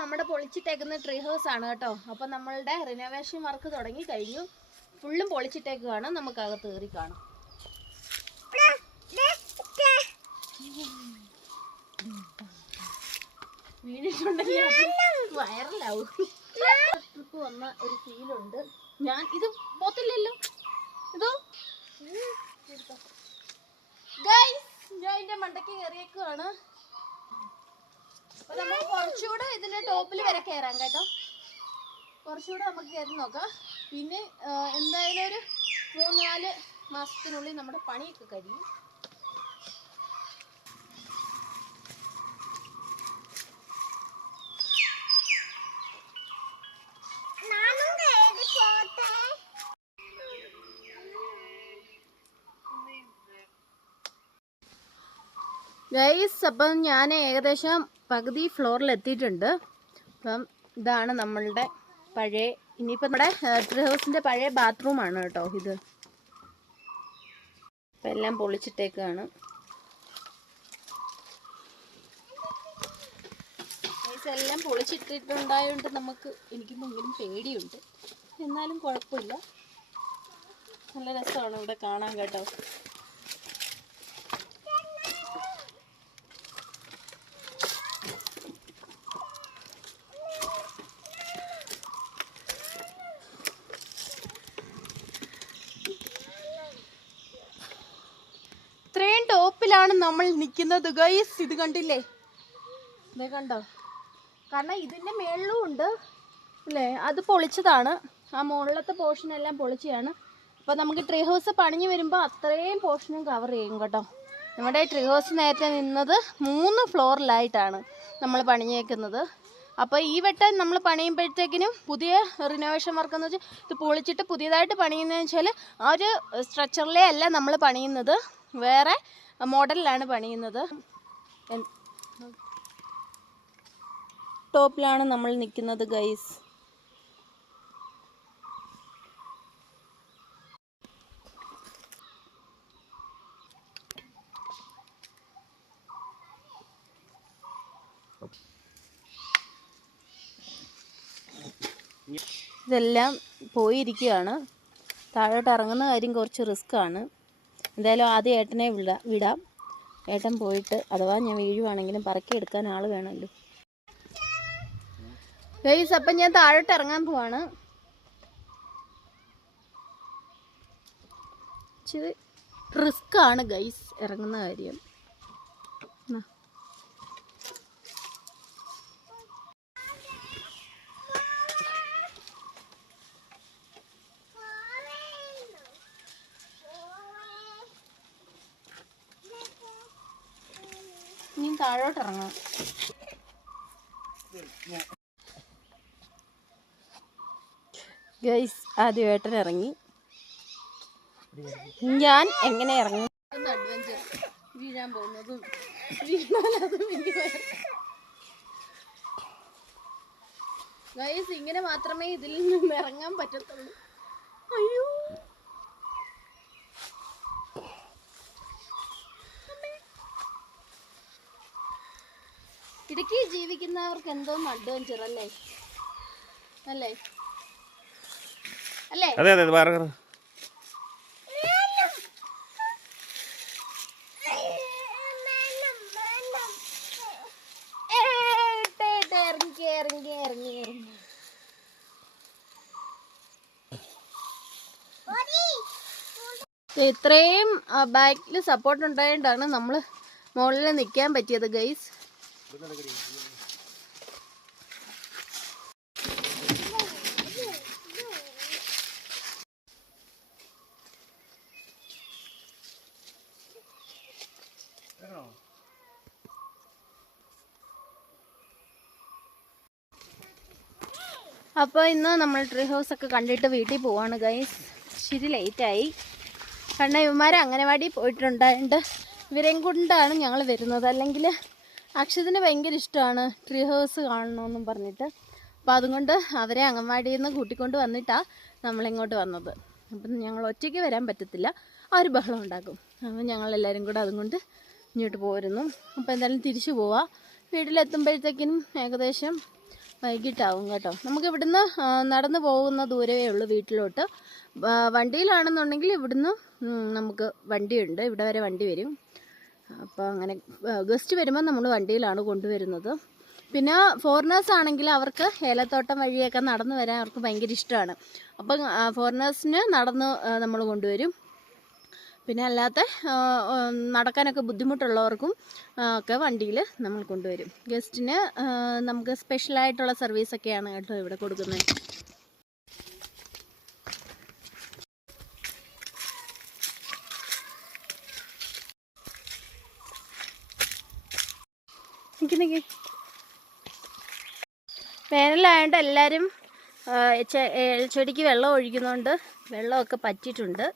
നമ്മളുടെ പൊളിച്ചിട്ടേക്കുന്ന tree house ആണ് കേട്ടോ. അപ്പോൾ നമ്മളുടെ റിനോവേഷൻ വർക്ക് തുടങ്ങി കഴിഞ്ഞു. ഫുള്ളും പൊളിച്ചിട്ടേക്കുവാണ്. നമുക്ക് അകത്ത് കയറി കാണാം. വീണിട്ടുണ്ടെങ്കിൽ വന്ന ഒരു ഫീലുണ്ട് ഞാൻ ഇത് പോത്തില്ലല്ലോ. ഇതോ. ഗൈസ് ഞാൻ ഇതിന്റെ മണ്ടയ്ക്ക് കയറിയേക്കുവാണ് അപ്പൊ നമുക്ക് കുറച്ചുകൂടെ ഇതിന്റെ ടോപ്പിൽ വരെ കയറാം കേട്ടോ. കുറച്ചുകൂടെ നമുക്ക് കയറി നോക്കാം. പിന്നെ എന്തായാലും ഒരു മൂന്ന് നാല് മാസത്തിനുള്ളിൽ നമ്മുടെ പണിയൊക്കെ കഴിയും. ഗൈസ് അപ്പം ഞാൻ ഏകദേശം പകുതി ഫ്ലോറിൽ എത്തിയിട്ടുണ്ട് അപ്പം ഇതാണ് നമ്മളുടെ പഴയ ഇനിയിപ്പോൾ നമ്മുടെ ട്രീ ഹൗസിന്റെ പഴയ ബാത്റൂമാണ് കേട്ടോ ഇത്. അപ്പം എല്ലാം പൊളിച്ചിട്ടേക്കാണ്. എല്ലാം പൊളിച്ചിട്ടിട്ടുണ്ടായതുകൊണ്ട് നമുക്ക് എനിക്ക് ഭയങ്കര പേടിയുണ്ട്. എന്നാലും കുഴപ്പമില്ല. നല്ല രസമാണ് ഇവിടെ കാണാൻ കേട്ടോ. ഇത്രയും ടോപ്പിലാണ് നമ്മൾ നിൽക്കുന്നത്. ഗൈസ് ഇത് കണ്ടില്ലേ? ഇതേ കണ്ടോ? കാരണം ഇതിന്റെ മേളിലും ഉണ്ട് അല്ലേ? അത് പൊളിച്ചതാണ്. ആ മുകളിലത്തെ പോർഷൻ എല്ലാം പൊളിച്ചതാണ്. അപ്പോൾ നമുക്ക് ട്രീ ഹൗസ് പണിഞ്ഞു വരുമ്പോൾ അത്രയും പോർഷനും കവർ ചെയ്യും കേട്ടോ. നമ്മുടെ ട്രീ ഹൗസ് നേരത്തെ നിന്നത് മൂന്ന് ഫ്ലോറിലായിട്ടാണ് നമ്മൾ പണിഞ്ഞേക്കുന്നത്. അപ്പോൾ ഈ വട്ടം നമ്മൾ പണിയുമ്പോഴത്തേക്കിനും പുതിയ റിനോവേഷൻ വർക്ക് എന്ന് വെച്ചാൽ ഇത് പൊളിച്ചിട്ട് പുതിയതായിട്ട് പണിയുന്നതെന്ന് വെച്ചാൽ ആ ഒരു സ്ട്രക്ചറിലേ അല്ല നമ്മൾ പണിയുന്നത്. വേറെ മോഡലിലാണ് പണിയുന്നത്. ടോപ്പിലാണ് നമ്മൾ നിൽക്കുന്നത് ഗൈസ്. ഇതെല്ലാം പോയിരിക്കുകയാണ്. താഴോട്ട് ഇറങ്ങുന്ന കാര്യം കുറച്ച് റിസ്ക് ആണ്. എന്തായാലും ആദ്യം ഏട്ടനെ വിടാം വിടാം. ഏട്ടൻ പോയിട്ട് അഥവാ ഞാൻ വീഴുവാണെങ്കിലും പറക്കി എടുക്കാൻ ആൾ വേണമല്ലോ. ഗൈസ് അപ്പം ഞാൻ താഴോട്ട് ഇറങ്ങാൻ പോവാണ്. റിസ്ക് ആണ് ഗൈസ് ഇറങ്ങുന്ന കാര്യം. ഇനി താഴോട്ട് ഇറങ്ങണം ഗൈസ് ആദ്യമായിട്ട് ഇറങ്ങി. ഞാൻ എങ്ങനെ ഇറങ്ങും? അഡ്വഞ്ചർ വീഴാൻ പോകുന്നതും വീണാലതും ഗൈസ് ഇങ്ങനെ മാത്രമേ ഇതിൽ നിന്ന് ഇറങ്ങാൻ പറ്റത്തുള്ളൂ. ഇടുക്കി ജീവിക്കുന്നവർക്ക് എന്തോ അഡ്വഞ്ചർ അല്ലേ അല്ലേ? അല്ലേ? അതെ അതെ പറഞ്ഞു ഇത്രയും ബാക്കിൽ സപ്പോർട്ട് ഉണ്ടായതുകൊണ്ടാണ് നമ്മൾ മുകളിൽ നിൽക്കാൻ പറ്റിയത് ഗൈസ് അപ്പോൾ ഇന്ന് നമ്മൾ ട്രീ ഹൗസ് ഒക്കെ കണ്ടിട്ട് വീട്ടിൽ പോവാണ് ഗൈസ് ശരി ലേറ്റായി കാരണം ഇവന്മാർ അംഗനവാടി പോയിട്ടുണ്ടായിട്ട് ഇവരെയും കൊണ്ടാണ് ഞങ്ങൾ വരുന്നത്. അല്ലെങ്കിൽ അക്ഷതിന് ഭയങ്കര ഇഷ്ടമാണ്. ട്രീ ഹൗസ് കാണണമെന്നും പറഞ്ഞിട്ട്. അപ്പോൾ അതുകൊണ്ട് അവരെ അംഗൻവാടിയിൽ നിന്ന് കൂട്ടിക്കൊണ്ട് വന്നിട്ടാണ് നമ്മളിങ്ങോട്ട് വന്നത്. അപ്പം ഞങ്ങൾ ഒറ്റയ്ക്ക് വരാൻ പറ്റത്തില്ല. ഒരു ബഹളം ഉണ്ടാക്കും അപ്പം ഞങ്ങളെല്ലാവരും കൂടെ അതുകൊണ്ട് ഇങ്ങോട്ട് പോരുന്നു. അപ്പോൾ എന്തായാലും തിരിച്ചു പോവാം. വീട്ടിലെത്തുമ്പോഴത്തേക്കിനും ഏകദേശം വൈകിട്ടാവും കേട്ടോ. നമുക്ക് ഇവിടുന്ന് നടന്നു പോകുന്ന ദൂരമേ ഉള്ളൂ വീട്ടിലോട്ട്. വണ്ടിയിലാണെന്നുണ്ടെങ്കിൽ ഇവിടുന്ന് നമുക്ക് വണ്ടിയുണ്ട്. ഇവിടെ വരെ വണ്ടി വരും. അപ്പോൾ അങ്ങനെ ഗസ്റ്റ് വരുമ്പോൾ നമ്മൾ വണ്ടിയിലാണ് കൊണ്ടുവരുന്നത്. പിന്നെ ഫോറിനേഴ്സ് ആണെങ്കിൽ അവർക്ക് ഏലത്തോട്ടം വഴിയൊക്കെ നടന്നു വരാൻ അവർക്ക് ഭയങ്കര ഇഷ്ടമാണ്. അപ്പം ഫോറിനേഴ്സിന് നടന്ന് നമ്മൾ കൊണ്ടുവരും. പിന്നെ അല്ലാത്ത നടക്കാനൊക്കെ ബുദ്ധിമുട്ടുള്ളവർക്കും ഒക്കെ വണ്ടിയിൽ നമ്മൾ കൊണ്ടുവരും. ഗസ്റ്റിന് നമുക്ക് സ്പെഷ്യലായിട്ടുള്ള സർവീസൊക്കെയാണ് കേട്ടോ ഇവിടെ കൊടുക്കുന്നത്. നിക്ക്. വേനലായതുകൊണ്ട് എല്ലാവരും ചെടിക്ക് വെള്ളം ഒഴിക്കുന്നുണ്ട് വെള്ളമൊക്കെ പറ്റിയിട്ടുണ്ട്